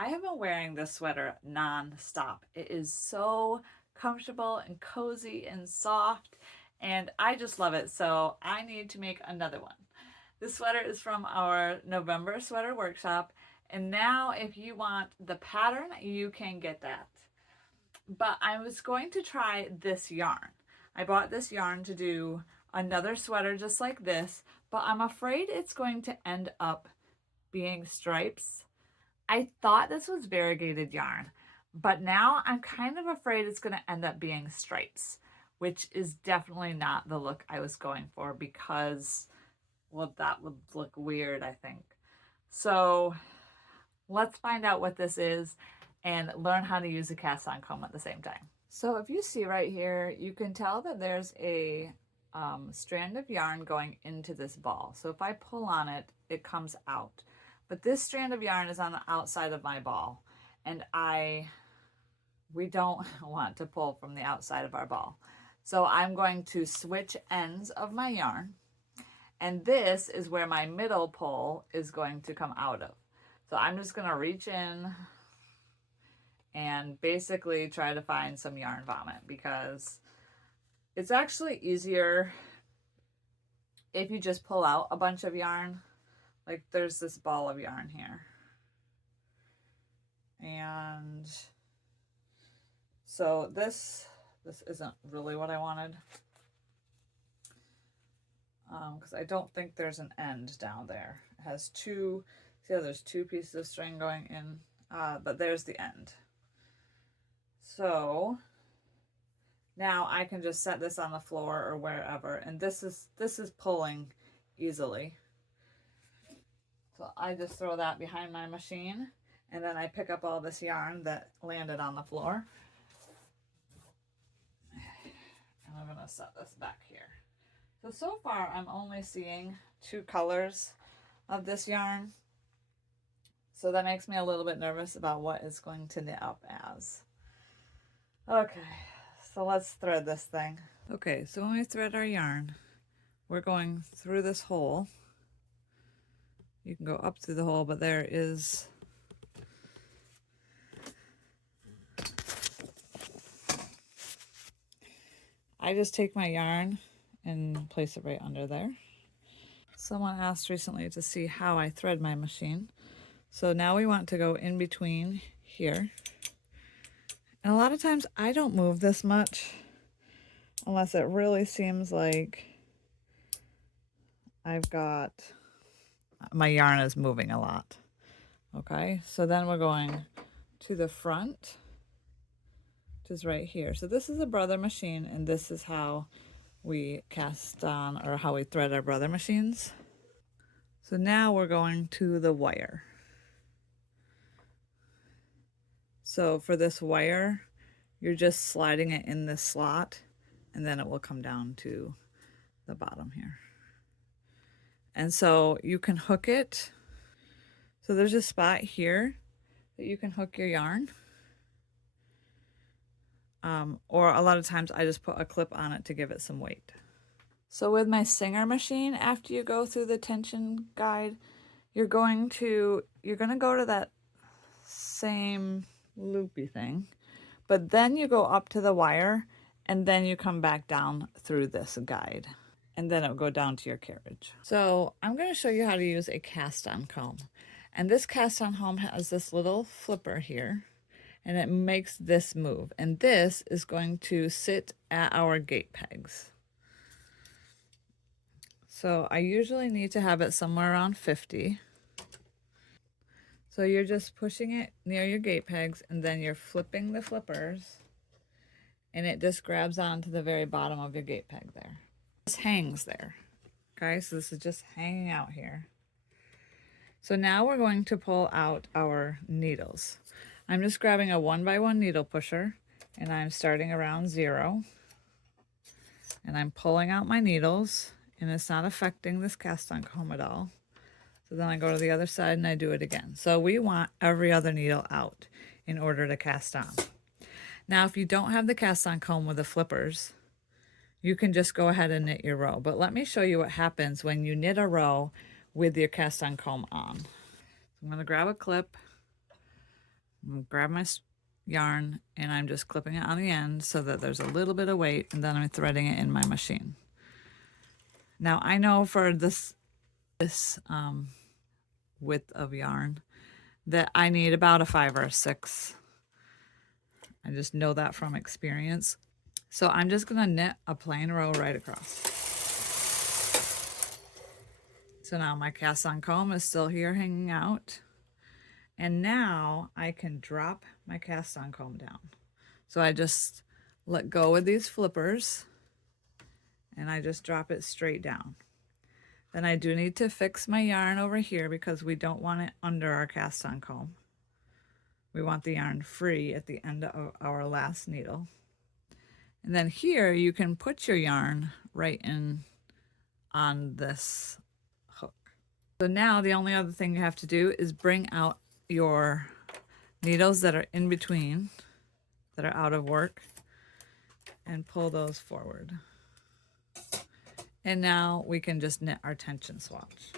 I have been wearing this sweater non-stop. It is so comfortable and cozy and soft, and I just love it. So I need to make another one. This sweater is from our November sweater workshop, and now if you want the pattern, you can get that. But I was going to try this yarn. I bought this yarn to do another sweater just like this, but I'm afraid it's going to end up being stripes. I thought this was variegated yarn, but now I'm kind of afraid it's going to end up being stripes, which is definitely not the look I was going for because, well, that would look weird, I think. So let's find out what this is and learn how to use a cast on comb at the same time. So if you see right here, you can tell that there's a strand of yarn going into this ball. So if I pull on it, it comes out. But this strand of yarn is on the outside of my ball, and we don't want to pull from the outside of our ball. So I'm going to switch ends of my yarn, and this is where my middle pull is going to come out of. So I'm just going to reach in and basically try to find some yarn vomit, because it's actually easier if you just pull out a bunch of yarn. Like there's this ball of yarn here. And so this isn't really what I wanted, because I don't think there's an end down there. It has two, see how there's two pieces of string going in, but there's the end. So now I can just set this on the floor or wherever, and this is pulling easily. So I just throw that behind my machine, and then I pick up all this yarn that landed on the floor. And I'm gonna set this back here. So far I'm only seeing two colors of this yarn. So that makes me a little bit nervous about what it's going to knit up as. Okay, so let's thread this thing. Okay, so when we thread our yarn, we're going through this hole. You can go up through the hole, but there is I just take my yarn and place it right under there. Someone asked recently to see how I thread my machine. So now we want to go in between here. And a lot of times I don't move this much unless it really seems like I've got, my yarn is moving a lot. Okay, so then we're going to the front, which is right here. So this is a brother machine, and this is how we cast on, or how we thread our brother machines. So now we're going to the wire. So for this wire, you're just sliding it in this slot, and then it will come down to the bottom here. And so you can hook it. So there's a spot here that you can hook your yarn. Or a lot of times I just put a clip on it to give it some weight. So with my Singer machine, after you go through the tension guide, you're going to go to that same loopy thing, but then you go up to the wire, and then you come back down through this guide, and then it'll go down to your carriage. So I'm going to show you how to use a cast on comb. And this cast on comb has this little flipper here, and it makes this move. And this is going to sit at our gate pegs. So I usually need to have it somewhere around 50. So you're just pushing it near your gate pegs, and then you're flipping the flippers, and it just grabs onto the very bottom of your gate peg there. It just hangs there. Okay, so this is just hanging out here. So now we're going to pull out our needles. I'm just grabbing a 1x1 needle pusher, and I'm starting around 0. And I'm pulling out my needles, and it's not affecting this cast on comb at all. So then I go to the other side and I do it again. So we want every other needle out in order to cast on. Now, if you don't have the cast on comb with the flippers, you can just go ahead and knit your row. But let me show you what happens when you knit a row with your cast on comb on. I'm going to grab a clip, I'm gonna grab my yarn and I'm just clipping it on the end so that there's a little bit of weight, and then I'm threading it in my machine. Now I know for this width of yarn that I need about a 5 or a 6. I just know that from experience. So I'm just gonna knit a plain row right across. So now my cast on comb is still here hanging out. And now I can drop my cast on comb down. So I just let go of these flippers and I just drop it straight down. Then I do need to fix my yarn over here because we don't want it under our cast on comb. We want the yarn free at the end of our last needle. And then here you can put your yarn right in on this hook. So now the only other thing you have to do is bring out your needles that are in between, that are out of work, and pull those forward. And now we can just knit our tension swatch.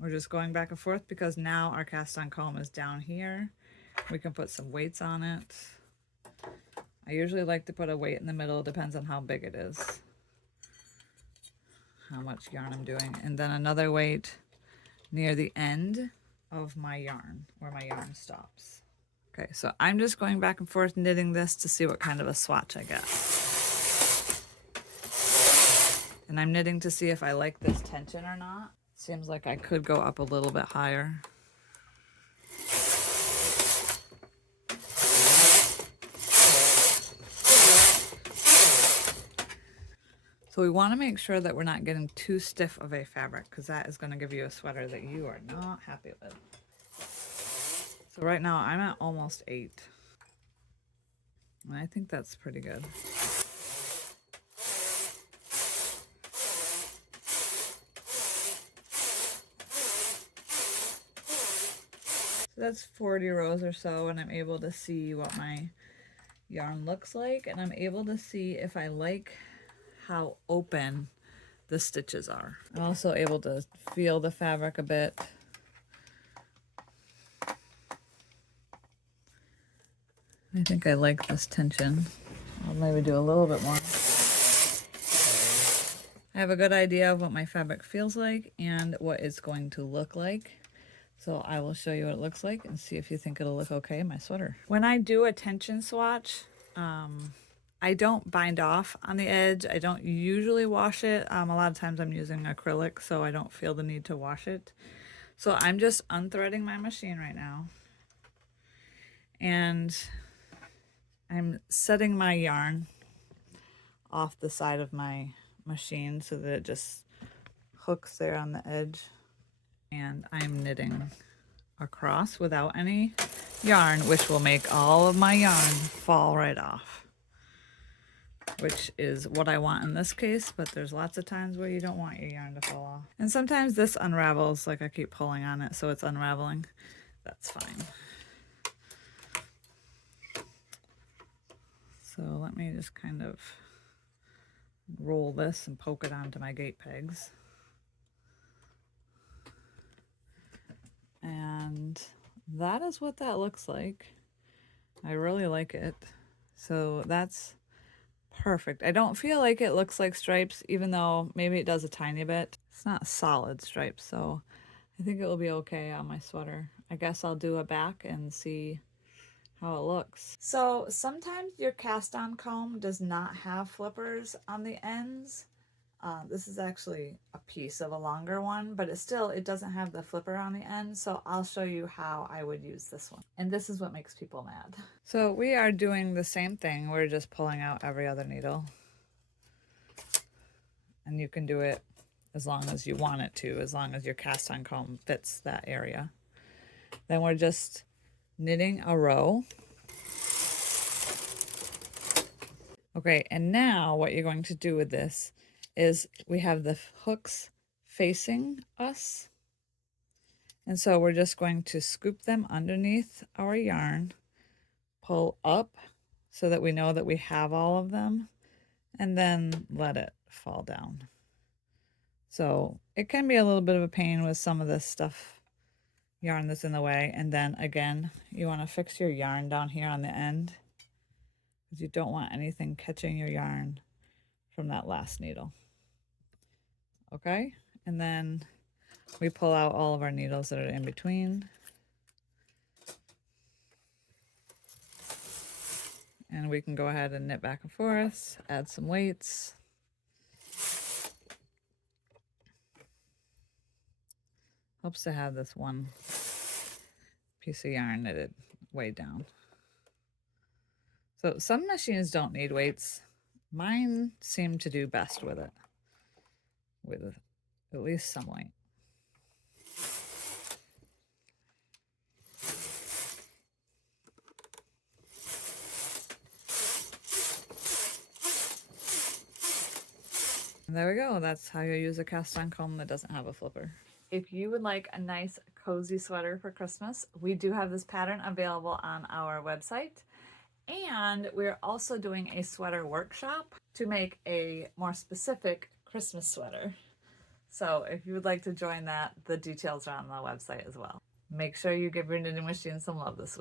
We're just going back and forth because now our cast on comb is down here. We can put some weights on it. I usually like to put a weight in the middle, depends on how big it is, how much yarn I'm doing. And then another weight near the end of my yarn, where my yarn stops. Okay, so I'm just going back and forth knitting this to see what kind of a swatch I get. And I'm knitting to see if I like this tension or not. Seems like I could go up a little bit higher. So we want to make sure that we're not getting too stiff of a fabric, because that is going to give you a sweater that you are not happy with. So right now I'm at almost 8. And I think that's pretty good. So that's 40 rows or so, and I'm able to see what my yarn looks like, and I'm able to see if I like how open the stitches are. I'm also able to feel the fabric a bit. I think I like this tension. I'll maybe do a little bit more. I have a good idea of what my fabric feels like and what it's going to look like. So I will show you what it looks like and see if you think it'll look okay in my sweater. When I do a tension swatch, I don't bind off on the edge. I don't usually wash it. A lot of times I'm using acrylic, so I don't feel the need to wash it. So I'm just unthreading my machine right now. And I'm setting my yarn off the side of my machine so that it just hooks there on the edge. And I'm knitting across without any yarn, which will make all of my yarn fall right off, which is what I want in this case, but there's lots of times where you don't want your yarn to fall off. And sometimes this unravels, like I keep pulling on it so it's unraveling. That's fine. So let me just kind of roll this and poke it onto my gate pegs. And that is what that looks like. I really like it. So that's perfect. I don't feel like it looks like stripes, even though maybe it does a tiny bit. It's not solid stripes, so I think it will be okay on my sweater. I guess I'll do a back and see how it looks. So sometimes your cast on comb does not have flippers on the ends. This is actually a piece of a longer one, but it doesn't have the flipper on the end, so I'll show you how I would use this one. And this is what makes people mad. So we are doing the same thing. We're just pulling out every other needle. And you can do it as long as you want it to, as long as your cast on comb fits that area. Then we're just knitting a row. Okay, and now what you're going to do with this is we have the hooks facing us. And so we're just going to scoop them underneath our yarn, pull up so that we know that we have all of them, and then let it fall down. So it can be a little bit of a pain with some of this stuff yarn that's in the way. And then again, you want to fix your yarn down here on the end because you don't want anything catching your yarn from that last needle. Okay, and then we pull out all of our needles that are in between. And we can go ahead and knit back and forth, add some weights. Helps to have this one piece of yarn knitted way down. So some machines don't need weights. Mine seem to do best with it, with at least some weight. And there we go. That's how you use a cast on comb that doesn't have a flipper. If you would like a nice cozy sweater for Christmas, we do have this pattern available on our website. And we're also doing a sweater workshop to make a more specific Christmas sweater. So if you would like to join that, the details are on the website as well. Make sure you give your knitting machine some love this week.